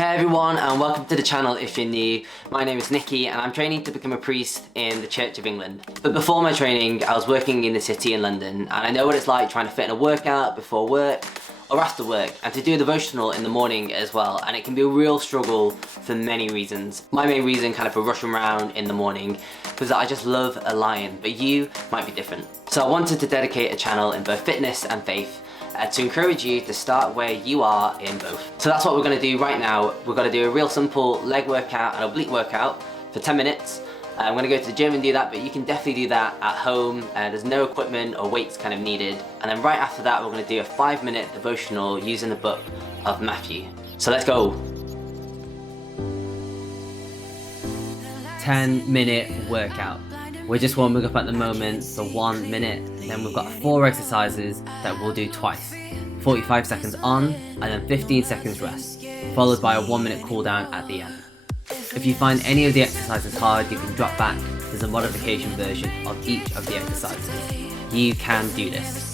Hey everyone, and welcome to the channel if you're new. My name is Nicky and I'm training to become a priest in the Church of England. But before my training, I was working in the city in London, and I know what it's like trying to fit in a workout before work or after work, and to do a devotional in the morning as well, and it can be a real struggle for many reasons. My main reason kind of for rushing around in the morning was that I just love a lion, but you might be different. So I wanted to dedicate a channel in both fitness and faith to encourage you to start where you are in both. So that's what we're going to do right now. We're going to do a real simple leg workout and oblique workout for 10 minutes. I'm going to go to the gym and do that, but you can definitely do that at home. There's no equipment or weights kind of needed. And then right after that, we're going to do a 5-minute devotional using the book of Matthew. So let's go. 10-minute workout. We're just warming up at the moment for 1 minute. Then we've got 4 exercises that we'll do twice. 45 seconds on and then 15 seconds rest, followed by a 1-minute cool down at the end. If you find any of the exercises hard, you can drop back. There's a modification version of each of the exercises. You can do this.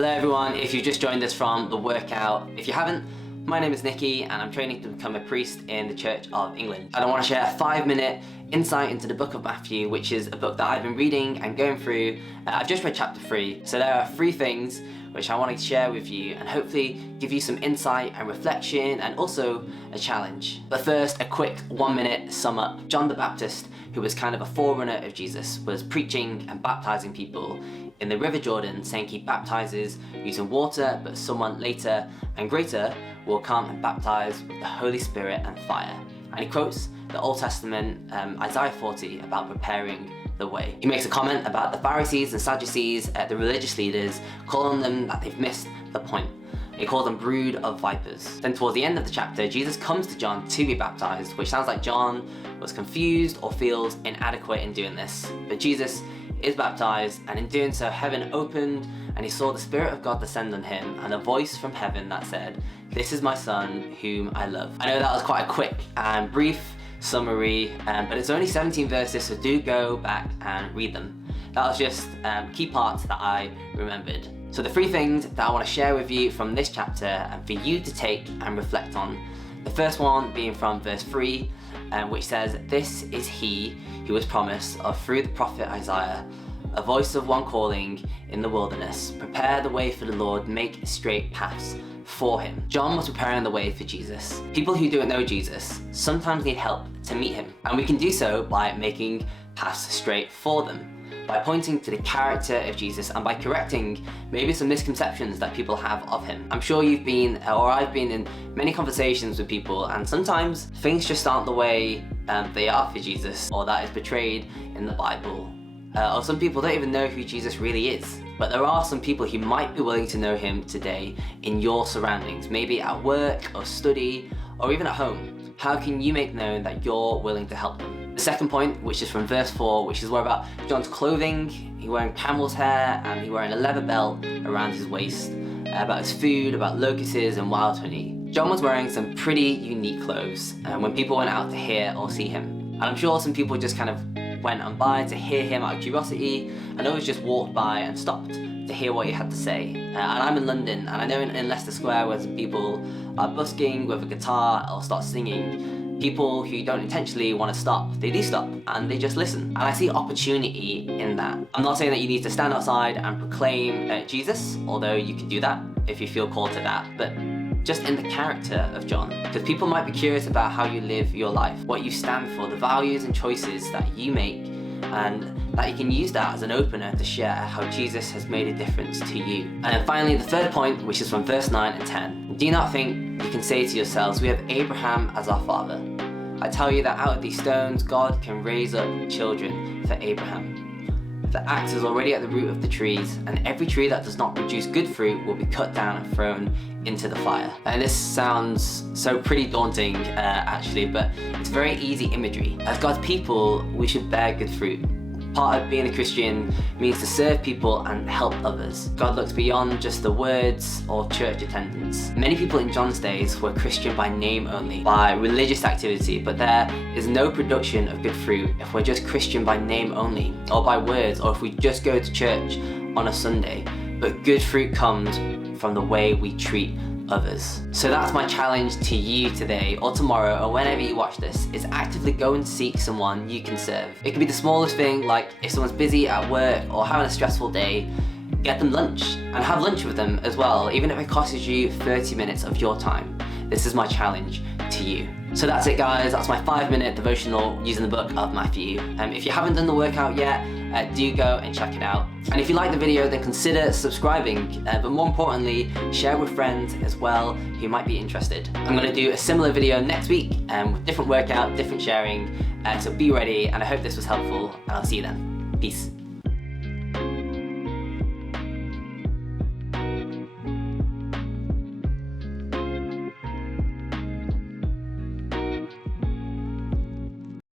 Hello everyone, if you've just joined us from the workout. If you haven't, my name is Nicky and I'm training to become a priest in the Church of England. And I want to share a 5-minute insight into the book of Matthew, which is a book that I've been reading and going through. I've just read chapter 3. So there are 3 things which I want to share with you and hopefully give you some insight and reflection and also a challenge. But first, a quick 1-minute sum up. John the Baptist, who was kind of a forerunner of Jesus, was preaching and baptizing people in the River Jordan, saying he baptizes using water, but someone later and greater will come and baptize with the Holy Spirit and fire. And he quotes the Old Testament, Isaiah 40, about preparing the way. He makes a comment about the Pharisees and Sadducees, the religious leaders, calling them that they've missed the point. He calls them brood of vipers. Then towards the end of the chapter, Jesus comes to John to be baptized, which sounds like John was confused or feels inadequate in doing this. But Jesus is baptized, and in doing so, heaven opened, and he saw the Spirit of God descend on him, and a voice from heaven that said, "This is my Son, whom I love." I know that was quite a quick and brief summary, but it's only 17 verses, so do go back and read them. That was just key parts that I remembered. So the 3 things that I want to share with you from this chapter and for you to take and reflect on. The first one being from verse 3, which says, "This is he who was promised of through the prophet Isaiah, a voice of one calling in the wilderness, prepare the way for the Lord, make straight paths for him." John was preparing the way for Jesus. People who don't know Jesus sometimes need help to meet him, and we can do so by making paths straight for them, by pointing to the character of Jesus and by correcting maybe some misconceptions that people have of him. I'm sure you've been, or I've been in many conversations with people, and sometimes things just aren't the way they are for Jesus, or that is portrayed in the Bible. Or some people don't even know who Jesus really is. But there are some people who might be willing to know him today in your surroundings, maybe at work or study or even at home. How can you make known that you're willing to help them? The second point, which is from verse 4, which is more about John's clothing. He's wearing camel's hair and he's wearing a leather belt around his waist. About his food, about locusts and wild honey. John was wearing some pretty unique clothes when people went out to hear or see him. And I'm sure some people just kind of went on by to hear him out of curiosity, and others just walked by and stopped to hear what he had to say. And I'm in London, and I know in Leicester Square where some people are busking with a guitar or start singing, people who don't intentionally want to stop, they do stop and they just listen. And I see opportunity in that. I'm not saying that you need to stand outside and proclaim Jesus, although you can do that if you feel called to that, but just in the character of John. Because people might be curious about how you live your life, what you stand for, the values and choices that you make, and that you can use that as an opener to share how Jesus has made a difference to you. And then finally, the third point, which is from verse 9 and 10. "Do you not think you can say to yourselves, we have Abraham as our father? I tell you that out of these stones, God can raise up children for Abraham. The axe is already at the root of the trees, and every tree that does not produce good fruit will be cut down and thrown into the fire." And this sounds so pretty daunting, actually, but it's very easy imagery. As God's people, we should bear good fruit. Part of being a Christian means to serve people and help others. God looks beyond just the words or church attendance. Many people in John's days were Christian by name only, by religious activity, but there is no production of good fruit if we're just Christian by name only, or by words, or if we just go to church on a Sunday. But good fruit comes from the way we treat others. So that's my challenge to you today or tomorrow or whenever you watch this, is actively go and seek someone you can serve. It can be the smallest thing, like if someone's busy at work or having a stressful day, get them lunch and have lunch with them as well, even if it costs you 30 minutes of your time. This is my challenge to you. So that's it guys, that's my 5-minute devotional using the book of Matthew. If you haven't done the workout yet, do go and check it out. And if you like the video, then consider subscribing, but more importantly, share with friends as well who might be interested. I'm going to do a similar video next week with different workout, different sharing, so be ready, and I hope this was helpful, and I'll see you then. Peace.